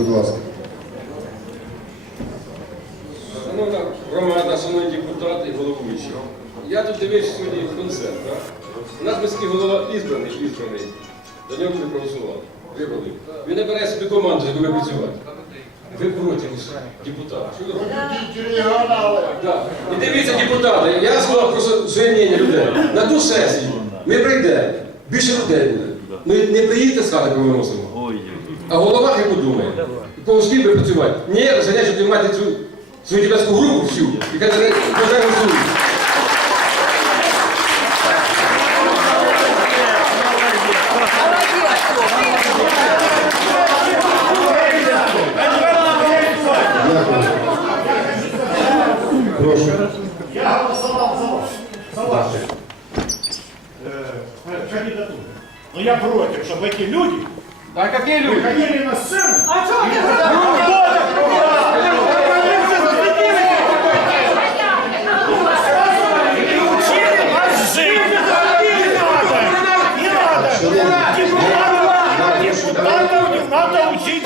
будь ласка. Шановна громада, шановні депутати, головуючі. Я тут дивився сьогодні концерт. Так? У нас міський голова ізбраний, ізбраний. За нього ми проголосували. Вибрали. Він не бере собі команду, з якою працювати. Ви проти депутата. Що ви робите? Да. І дивіться, депутати, я сказав просто звільнення людей. На ту сесію ми прийдемо, більше людей буде. Ну не приїдьте коли ми виносимо. А голова хай подумає. По успіх би працювати. Ні, заняття ти мати цю свою депутатську групу всю, яка не бажає голосує. Дякую. Прошу. Я голосовал за вас. За ваши э, кандидатуры. Но я против, чтобы эти люди А какие люди? выходили на сцену. А что ты Учили нас жить. Не надо. Не надо. Не надо учить.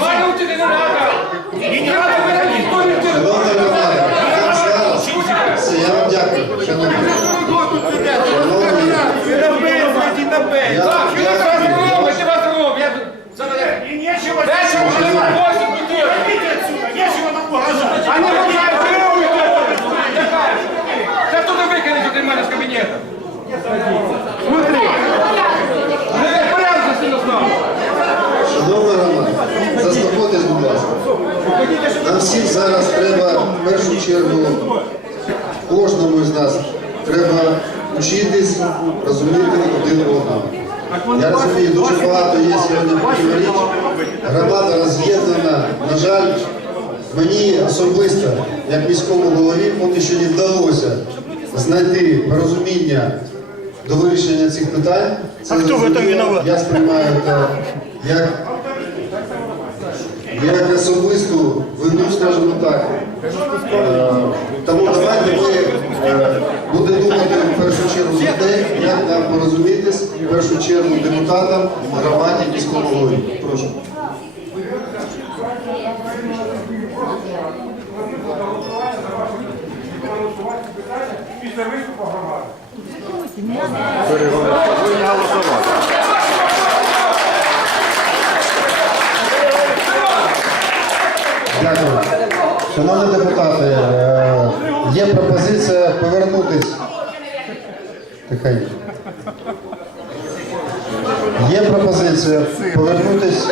И не надо зараз треба в першу чергу кожному з нас треба вчитись розуміти один одного. Я розумію, дуже багато є сьогодні противоріч. Громада роз'єднана. На жаль, мені особисто, як міському голові, поки що не вдалося знайти порозуміння до вирішення цих питань. Це А хто в этом виноват? Я сприймаю це як як особисту скажімо так. Е, Тому давайте ми е, будемо думати в першу чергу за те, як нам порозумітись, в першу чергу депутатам, громаді, міському голові. Прошу. Дякую. Шановні депутати, е, є пропозиція повернутись. Тихенько. Є пропозиція повернутись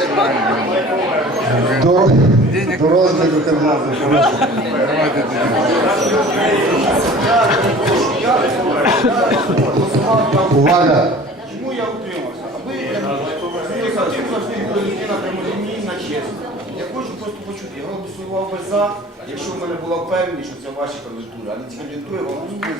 до, до розгляду кандидатів. Увага! Почути, я голосував би за, якщо в мене була впевненість, що це ваші кандидатури, а не ці кандидатури вам не.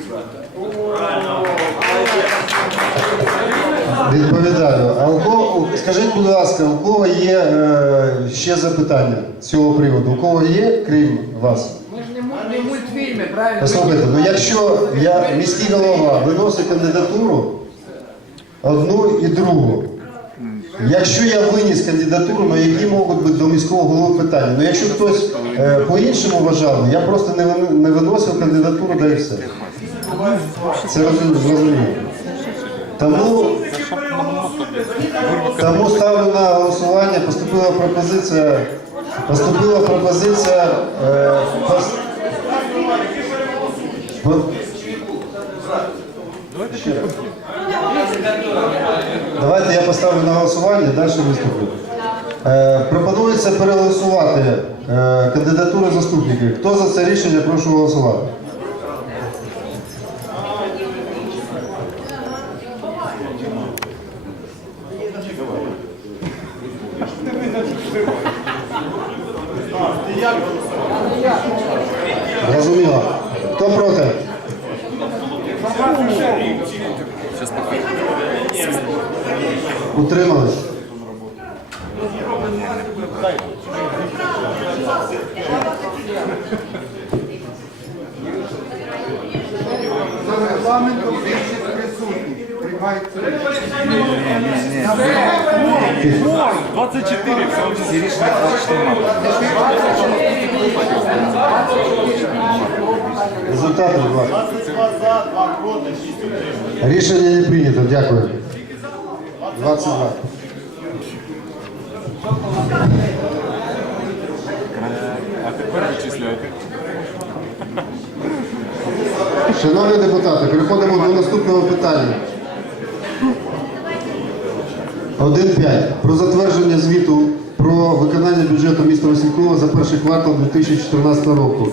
Відповідаю. А у кого, скажіть, будь ласка, у кого є е, ще запитання з цього приводу? У кого є, крім вас? Ми ж не му- не правильно? Послухайте, ну якщо я міський голова виносить кандидатуру одну і другу, якщо я виніс кандидатуру, ну які можуть бути до міського голови питання? Ну якщо хтось е, по-іншому вважав, я просто не, не виносив кандидатуру, да і все. Це розум- зрозуміло. Тому, тому ставлю на голосування, поступила пропозиція, поступила пропозиція е, пос- От. Ще раз. Давайте я поставлю на голосування, далі виступлю. Е, пропонується переголосувати е, заступників. Хто за це рішення, прошу голосувати. Зрозуміло. Хто проти? Утримались? За регламентом більшість присутніх. Приймається. Ой, 24 всі рішення Результати, будь. Рішення не прийнято. Дякую. 22. А тепер вичисляйте. Шановні депутати, переходимо до наступного питання. 1.5. Про затвердження звіту про виконання бюджету міста Василькова за перший квартал 2014 року.